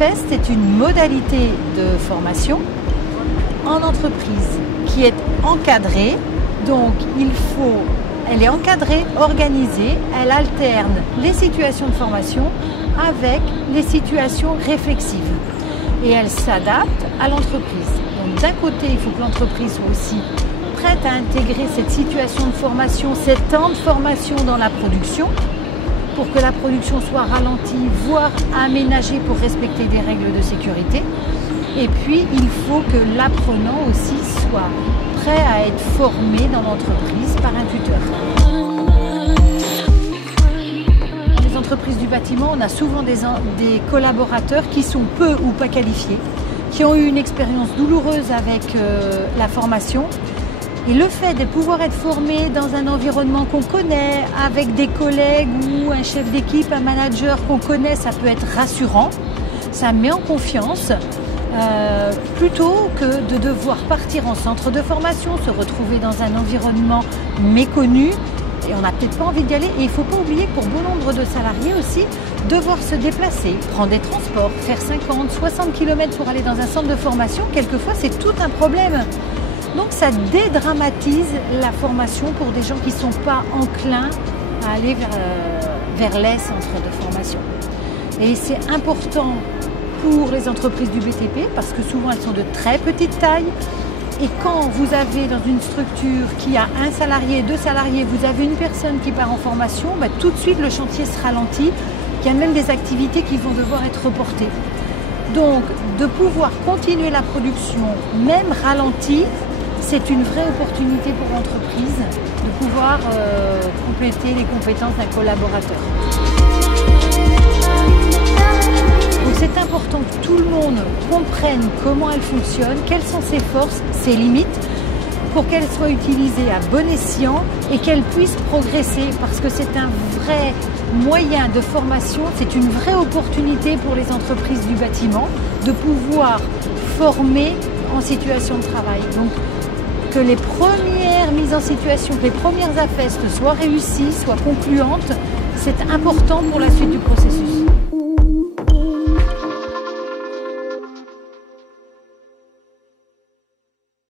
AFEST est une modalité de formation en entreprise qui est encadrée. Donc elle est encadrée, organisée, elle alterne les situations de formation avec les situations réflexives. Et elle s'adapte à l'entreprise. Donc d'un côté, il faut que l'entreprise soit aussi prête à intégrer cette situation de formation, cet temps de formation dans la production, pour que la production soit ralentie, voire aménagée pour respecter des règles de sécurité. Et puis, il faut que l'apprenant aussi soit prêt à être formé dans l'entreprise par un tuteur. Dans les entreprises du bâtiment, on a souvent des collaborateurs qui sont peu ou pas qualifiés, qui ont eu une expérience douloureuse avec la formation. Et le fait de pouvoir être formé dans un environnement qu'on connaît, avec des collègues ou un chef d'équipe, un manager qu'on connaît, ça peut être rassurant, ça met en confiance, plutôt que de devoir partir en centre de formation, se retrouver dans un environnement méconnu, et on n'a peut-être pas envie d'y aller. Et il ne faut pas oublier que pour bon nombre de salariés aussi, devoir se déplacer, prendre des transports, faire 50, 60 km pour aller dans un centre de formation, quelquefois c'est tout un problème. Donc ça dédramatise la formation pour des gens qui ne sont pas enclins à aller vers les centres de formation. Et c'est important pour les entreprises du BTP parce que souvent elles sont de très petite taille. Et quand vous avez dans une structure qui a un salarié, deux salariés, vous avez une personne qui part en formation, tout de suite le chantier se ralentit. Il y a même des activités qui vont devoir être reportées. Donc de pouvoir continuer la production, même ralentie, c'est une vraie opportunité pour l'entreprise de pouvoir compléter les compétences d'un collaborateur. Donc c'est important que tout le monde comprenne comment elle fonctionne, quelles sont ses forces, ses limites, pour qu'elle soit utilisée à bon escient et qu'elle puisse progresser, parce que c'est un vrai moyen de formation, c'est une vraie opportunité pour les entreprises du bâtiment de pouvoir former en situation de travail. Donc, que les premières mises en situation, que les premières AFEST soient réussies, soient concluantes, c'est important pour la suite du processus.